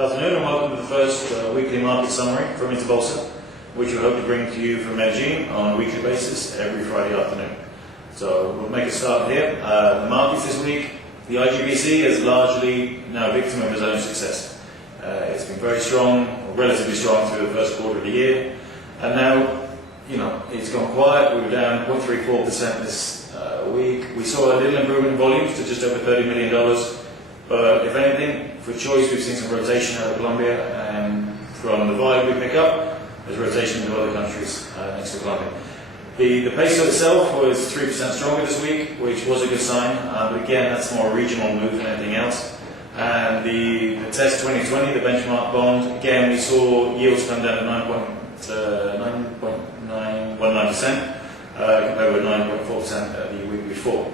Good afternoon and welcome to the first weekly market summary from InterBolsa, which we hope to bring to you from Medellin on a weekly basis every Friday afternoon. So we'll make a start here. The markets this week, the IGBC is largely now a victim of its own success. It's been very strong, or relatively strong through the first quarter of the year, and now, it's gone quiet. We were down 0.34% this week. We saw a little improvement in volumes to just over $30 million. But if anything, for choice, we've seen some rotation out of Colombia, and from the volume we pick up, there's rotation into other countries next to Colombia. The peso itself was 3% stronger this week, which was a good sign, but again, that's more a regional move than anything else. And the TES 2020, the benchmark bond, again, we saw yields come down to 9.919%, compared with 9.4% the week before.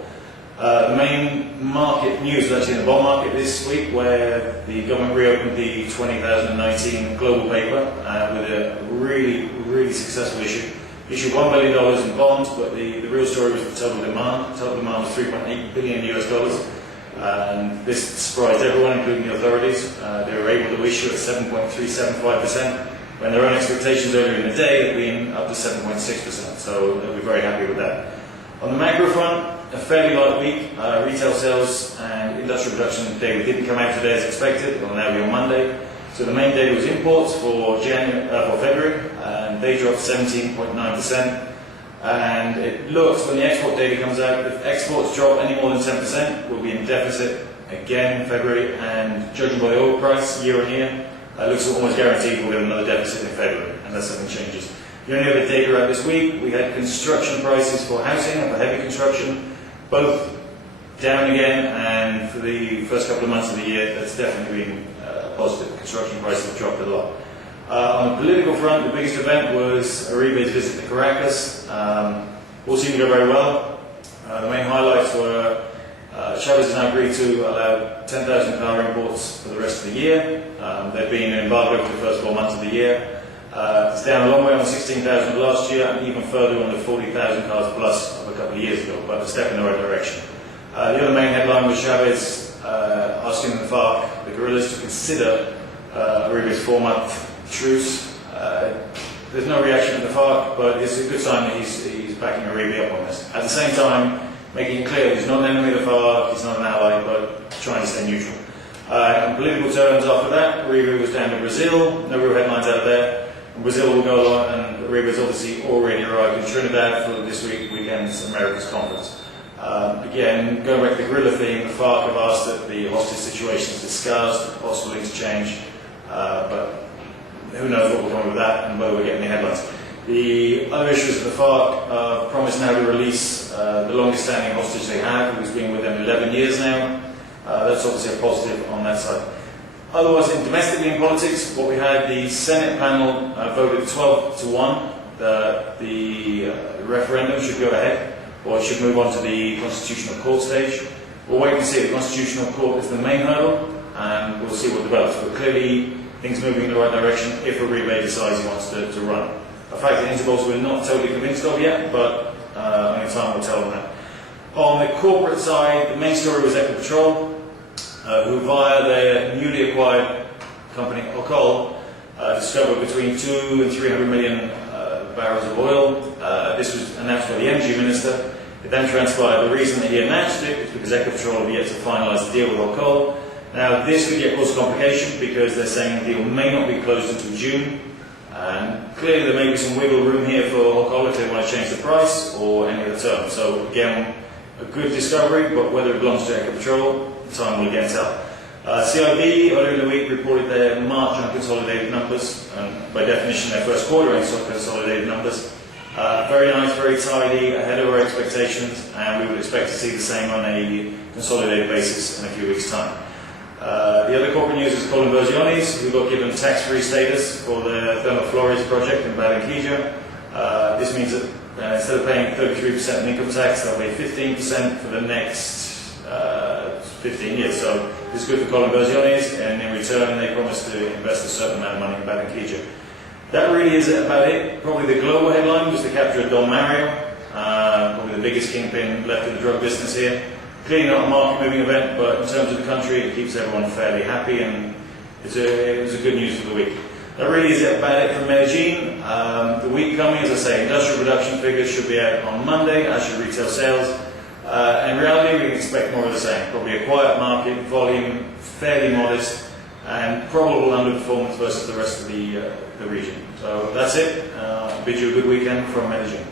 The main market news was actually in the bond market this week, where the government reopened the 2019 global paper with a really successful issue. Issued $1 billion in bonds, but the real story was the total demand. Total demand was $3.8 billion US. And this surprised everyone, including the authorities. They were able to issue at 7.375%, when their own expectations earlier in the day had been up to 7.6%. So they'll be very happy with that. On the macro front, a fairly light week. Retail sales and industrial production data didn't come out today as expected. It will now be on Monday. So the main data was imports for February, and they dropped 17.9%. And it looks, when the export data comes out, if exports drop any more than 10%, we'll be in deficit again in February. And judging by the oil price year on year, it looks almost guaranteed we'll get another deficit in February, unless something changes. The only other data out this week, we had construction prices for housing and for heavy construction, both down again, and for the first couple of months of the year, that's definitely been positive. Construction prices have dropped a lot. On the political front, the biggest event was Uribe's visit to Caracas. All seemed to go very well. The main highlights were Chavez has now agreed to allow 10,000 car imports for the rest of the year. They've been in embargo for the first 4 months of the year. It's down a long way on the 16,000 of last year, and even further on the 40,000 cars plus of a couple of years ago, but a step in the right direction. The other main headline was Chavez asking the FARC, the guerrillas, to consider Uribe's 4-month truce. There's no reaction from the FARC, but it's a good sign that he's backing Uribe up on this. At the same time, making it clear he's not an enemy of the FARC, he's not an ally, but trying to stay neutral. In political terms, after that, Uribe was down to Brazil. No real headlines out there. Brazil will go along, and Uribe has obviously already arrived in Trinidad for this weekend's Americas conference. Again, going back to the guerrilla theme, the FARC have asked that the hostage situation is discussed, the possible interchange, but who knows what will come with that and whether we're getting the headlines. The other issues of the FARC promise now to release the longest standing hostage they have, who's been with them 11 years now. That's obviously a positive on that side. Otherwise, domestically in politics, what we had, the Senate panel voted 12-1 that the referendum should go ahead, or it should move on to the Constitutional Court stage. We'll wait and see. The Constitutional Court is the main hurdle, and we'll see what develops. But clearly, things moving in the right direction if Uribe decides he wants to run. A fact that InterBolsa we're not totally convinced of yet, but only time will tell on that. On the corporate side, the main story was Ecopetrol, who via their newly acquired company, Ocol, discovered between 200 and 300 million barrels of oil. This was announced by the energy minister. It then transpired the reason that he announced it is because Ecopetrol had yet to finalise the deal with Ocol. Now, this could get cause complication because they're saying the deal may not be closed until June. And clearly there may be some wiggle room here for Ocol if they want to change the price or any other term. So again, a good discovery, but whether it belongs to Ecopetrol, time will again tell. CIB earlier in the week reported their March unconsolidated numbers, and by definition their first quarter unconsolidated numbers. Very nice, very tidy, ahead of our expectations, and we would expect to see the same on a consolidated basis in a few weeks' time. The other corporate news is Colombia's, who got given tax-free status for their thermal fluoride project in Barranquilla. This means that instead of paying 33% in income tax, they'll pay 15% for the next 15 years. So this is good for Colombia's, and in return they promise to invest a certain amount of money in Barranquilla. That really is about it. Probably the global headline was the capture of Don Mario, probably the biggest kingpin left in the drug business here. Clearly not a market-moving event, but in terms of the country, it keeps everyone fairly happy, and it was a good news for the week. That really is about it from Medellin. The week coming, as I say, industrial production figures should be out on Monday, as should retail sales. In reality, we can expect more of the same. Probably a quiet market, volume fairly modest, and probable underperformance versus the rest of the region. So that's it. Bid you a good weekend from Medellin.